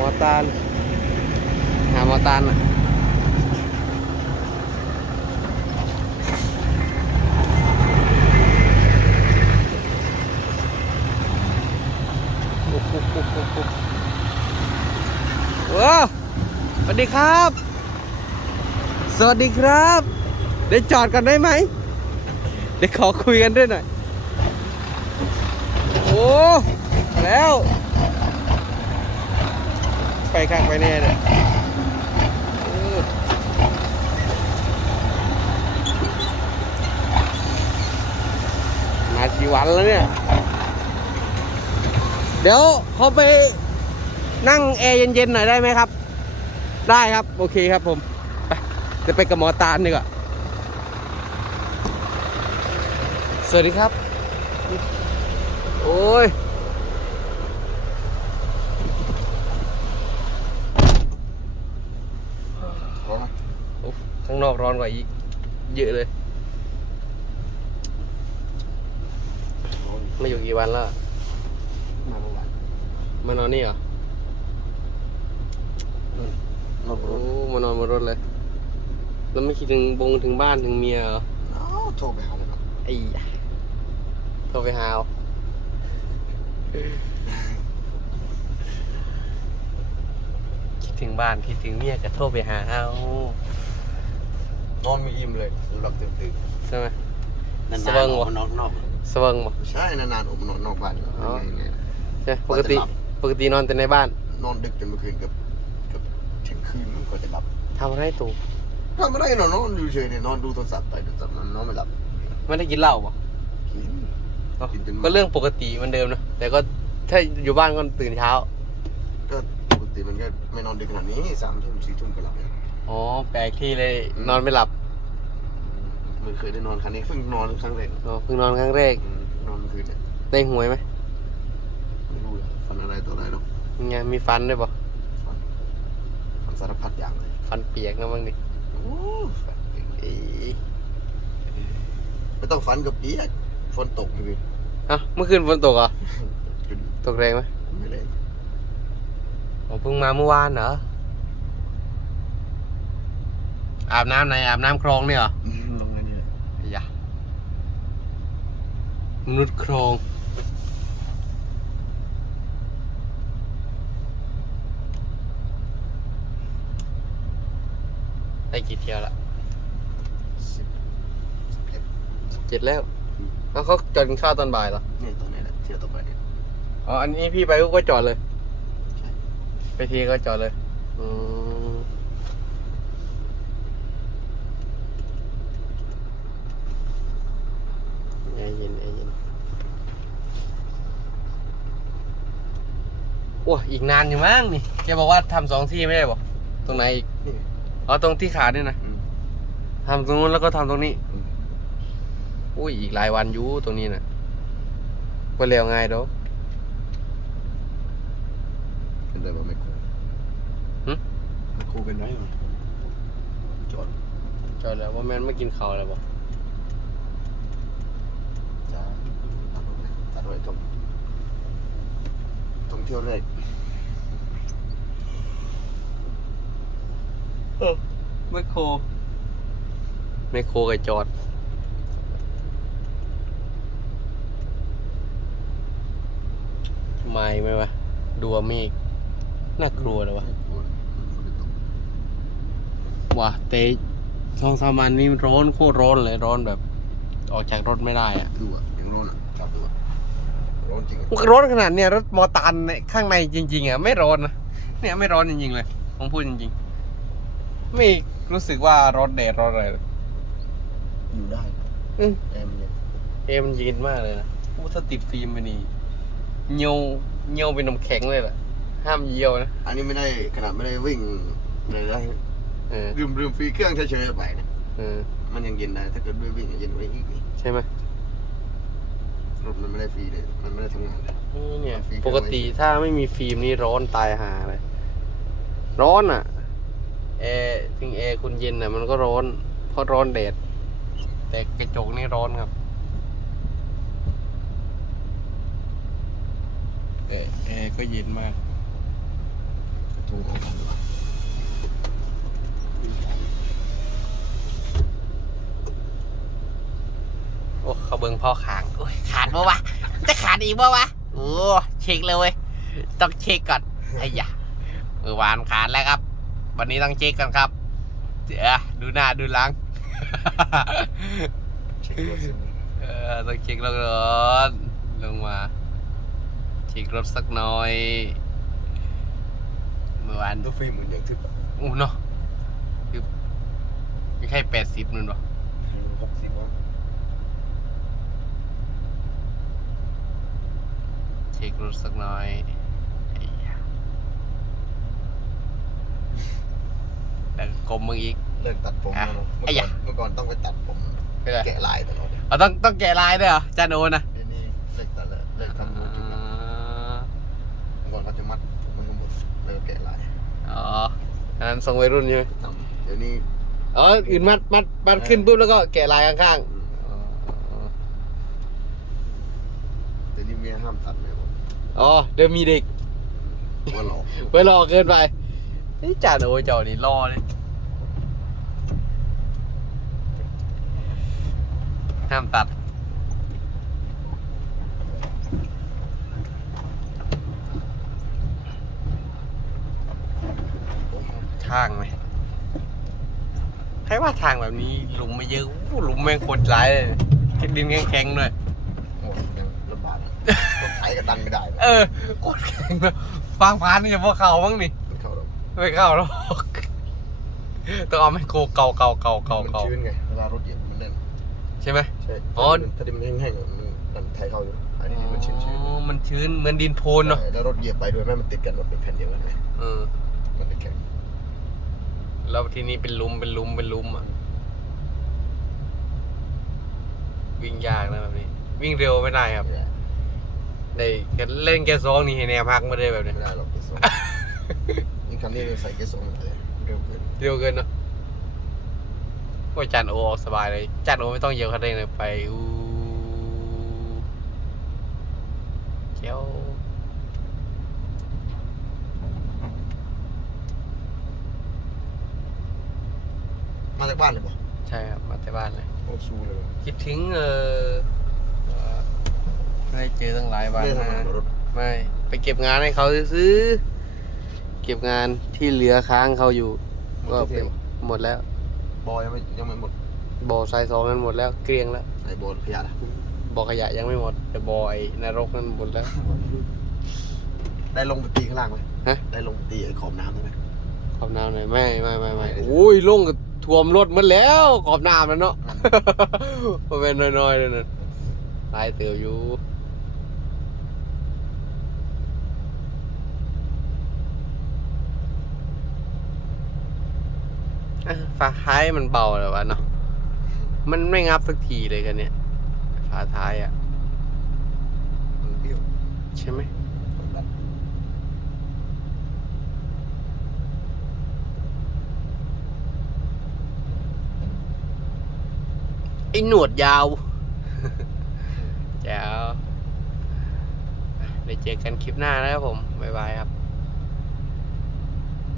มอตานหามอตานอะว้าวสวัสดีครับ สวัสดีครับ ได้จอดกันได้ไหมเดี๋ยวขอคุยกันด้วยหน่อย โอ้มาแล้ว ไปข้างไปแน่เลยเออมากี่วันแล้วเนี่ย เดี๋ยวเขาไปนั่งแอร์เย็นๆหน่อยได้ไหมครับ ได้ครับ โอเคครับผม ไปจะไปกับหมอตาลดีกว่าสวัสดีครับ โอ้ย ร้อนไหม โอ้ข้างนอกร้อนกว่าอีก เยอะเลยร้อนมาอยู่กี่วันแล้ว มาเมื่อวานมานอนนี่เหรอนอนบนโอ้รถมานอนบนรถเลย แล้วไม่คิดถึงบงถึงบ้านถึงเมียเหรอเอ้าโทรไปหาเลยครับไอ้ยะโทรไปหาเอาคิดถึงบ้านคิดถึงเมียก็โทรไปหาเอา นอนไม่อิ่มเลยหลับเต็มตื่นใช่ไหมนานสว่างๆอวะอกมานอนนอกสว่างบ่ใช่นานๆออกมานอนนอกบ้านอ๋อยังไงเนี่ย ใช่ปกติว่าจะหลับ ปกตินอนแต่ในบ้านนอนดึกจนเมื่อคืนเกับเกับเที่ยงคืนมันก็จะหลับทำอะไรตู่ทำไม่ได้นอนนอนอยู่เฉยเนี่ยนอนดูโทรศัพท์ไปโทรศัพท์มันนอนไม่หลับไม่ได้กินเหล้าป่ะกินกินจนก็เรื่องปกติเหมันเดิมนะแต่ก็ถ้าอยู่บ้านก็ตื่นเช้าก็ปกติมันก็ไม่นอนดึกขนาดนี้สามทุ่มสี่ทุ่มก็หลับแล้ว อ๋อแปลกที่เลยนอนไม่หลับไม่เคยได้นอนครั้งนี้เพิ่งนอนครั้งแรกอ๋อเพิ่งนอนครั้งแรกอืมนอนเมื่อคืนเนี่ยได้หวยไหมไม่รู้เลยฝันอะไรต่ออะไรเนาะยังไงมีฟันด้วยป่ะฝันฝันสารพัดอย่างเลยฟันเปียกนะบ้างดิโอ้ฝันเก่งอีไม่ต้องฝันกับเปียกฝนตกเลยอะเมื่อคืนฝนตกเหรอะจุดตกแรงไหมไม่เลยผมเพิ่งมาเมื่อวานเหรอ อาบน้ำไหนอาบน้ำคลองเนี่ยเหรอลงไงเนี่ยไอ้ยะมนุษย์คลองได้กี่เที่ยวละสิบสิบเอ็ดเจ็ดแล้ว แล้วเขาจอดกินข้าวตอนบ่ายเหรอ เนี่ยตอนนี้แหละเที่ยวต่อไปเนี่ยอ๋อ อันนี้พี่ไปก็จอดเลย ใช่ ไปทีก็จอดเลย อืม แอร์เย็นแอร์เย็นโอ้ยอีกนานอยู่มั้งนี่แกบอกว่าทำสองที่ไม่ได้บอกตรงไหนอีกนี่อ๋อตรงที่ขาเนี่ยนะอืม ทำตรงนู้นแล้วก็ทำตรงนี้อืม อุ้ยอีกหลายวันอยู่ตรงนี้นะว่าเร็วไงเดอเป็นไรบ้างไม่ครูหึ ไม่ครูเป็นไรมั้ยจอดจอดแล้วว่าแม่นไม่กินข้าวแล้วบอก จ้าตัด รถเลยตัดรถตรงตรงเที่ยวเลยแมคโครแมคโครกับจอด ไม่ไหมวะดูว่าเมฆน่ากลัวเลยวะไม่กลัวฝนตกว่ะเตะสองสามวันนี้มันร้อนโคตรร้อนเลยร้อนแบบ ออกจากรถไม่ได้อะดูอะยังร้อนอะจับดูอะ ร้อนจริงอะมันร้อนขนาดเนี้ยรถมอตันเนี่ยข้างในจริง ๆอะไม่ร้อนนะเนี่ยไม่ร้อนจริงๆเลยผมพูดจริงๆ ไม่รู้สึกว่าร้อนแดดร้อนอะไรเลยอยู่ได้อืมแอร์มันเย็นเอมันเย็นมากเลยนะอู้ถ้าติดฟิล์มไปนี่เหี่ยวเหี่ยวเป็นน้ำแข็งเลยแหละห้ามเยี่ยวนะอันนี้ไม่ได้ขนาดไม่ได้วิ่งเลยได้เออลืมลืมฟรีเครื่องเฉยๆไปเนี่ยเออมันยังเย็นได้ถ้าเกิดด้วยวิ่งอะเย็นกว่านี้อีกนี่ใช่ไหม มันไม่ได้ฟรีเลย มันไม่ได้ทำงาน นี่เนี่ยปกติถ้าไม่มีฟิล์มนี่ร้อนตายหาเลย ร้อนอะแอร์ถึงแอร์คุณเย็นอะ มันก็ร้อน เพราะร้อนแดด แต่กระจกนี่ร้อนครับ แต่แอร์ก็เย็นมากโทรกกันดีกว่ พ่อขางโอ้ยขาดปะวะ จะขาดอีกปะวะ โอ้เช็คเลยเว้ย ต้องเช็คก่อนไอ้ยะเมื่อวานขาดแล้วครับ วันนี้ต้องเช็คกันครับ เดี๋ยวดูหน้าดูหลัง เช็ครถซิเออต้องเช็ครถก่อนลงมาเช็ครถสักหน่อยเมื่อวานตัวฟิล์มเหมือนอย่างที่แบบอู้เนาะคือไม่ใช่แปดสิบนู่นหรอหกสิบว่า ช็ครถสักหน่อยไอ้ยะแล้วก็กลมมึงอีก เลิกตัดผมอะแล้วเนอะเมื่ไอ้อก่ยะอนเมื่อก่อนต้องไปตัดผมไปเลยแกะลายตลอดเลยเอาต้องต้องแกะลายด้วยเหรอจานโอนะเดี๋ยวนี้เลิกตัดแล้วเลิกทำผมจุกแล้วเมื่อก่อนเขาจะมัดผมมันทั้งหมดแล้วก็แกะลายอ๋ออันนั้นทรงวัยรุ่นใช่ไหมทำเดี๋ยวนี้อ๋ออื่นมัดมัดมัดขึ้นปุ๊บแล้วก็แกะลายข้างอืมๆอ๋อเดี๋ยวนี้เมียห้ามตัดเลยผม อ๋อเดี๋ยวมีเด็กว่าหลอกไปรอเกินไปนี่จานโอเจ้านี่รอเลยห้ามตัด ทางไหมใครว่าทางแบบนี้หลุมไม่เยอะอู้หลุมแม่งโคตรร้ายเลยดินแข็งๆด้วย โอ้ยยังลำบากอะรถไถ ก็ดันไม่ได้เออโคตรแข็งเลยฟางพานนี่จะพวกเขาบ้างนี่มันเข้าแล้วไม่เข้าหรอกต้องเอาไมโครเก่าเก่าเก่าเก่ามันเก่าชื้นไงเวลารถเหยียบมันแน่นใช่ไหม ใช่อ๋อ ถ้าดินมันแห้งๆอะมันดันไถเข้าอยู่อันนี้มันชื้นอ๋อมันชื้นเหมือนดินโพๆนเนาะใช่แล้วรถเหยียบไปด้วยแม่มันติดกันมันเป็นแผ่นเดียวกันไงเออมันเลยแข็งแล้วทีนี้เป็นหลุมเป็นหลุมเป็นหลุมอะ วิ่งยากนะแบบนี้ วิ่งเร็วไม่ได้ครับไม่ได้ ได้แค่เล่นแกซองนี่ให้แนวพักมาได้แบบนี้ ไม่ได้หรอกเกสร นี่คันนี้ใส่เกสรเลยเร็วเกินเร็วเกินเนาะว่าจานโอออกสบายเลยจานโอไม่ต้องเหยียบคันเร่งเลยไปอู้เจ้ามาจากบ้านเลยป่ะใช่ครับมาแต่บ้านเลย โอ้ซูเลย คิดถึงเออเอ่อ ไม่ได้เจอตั้งหลายวันไม่ได้ทำงานนะกับรถไม่ ไปเก็บงานให้เขาซื้อ เก็บงานที่เหลือค้างเขาอยู่ ก็ก็เป็เป็นนหมดแล้ว บอยยังไม่ยังไม่หมดบ่อทรายสองนั้นหมดแล้ว เกลี้ยงแล้วไอ้บอลขยะนะบ่อขยะยังไม่หมด แต่บ่อไอ้นรกนั้นหมดแล้ว ได้ลงไปตีข้างล่างไหมฮะ ได้ลงไปตีไอ้ขอบน้ำได้ไหมขอบน้ำหน่อยไม่ไม่ไม่ไม่ไม่โอ้ยลงก็ท่วมรถหมันแล้วขอบน้ำแล้วเนาะมาเป็นน้อยๆเลยนะลายเตียวอยู่เอ้า ฝาท้ายมันเบาเลยวะเนาะ มันไม่งับสักทีเลยกันเนี่ยฝาท้ายอะมันเบี้ยวใช่ไหมต้องดันไอ้หนวดยาวแจ๋วเดี๋ยวเจอกันคลิปหน้านะครับผม บ๊ายบายครับ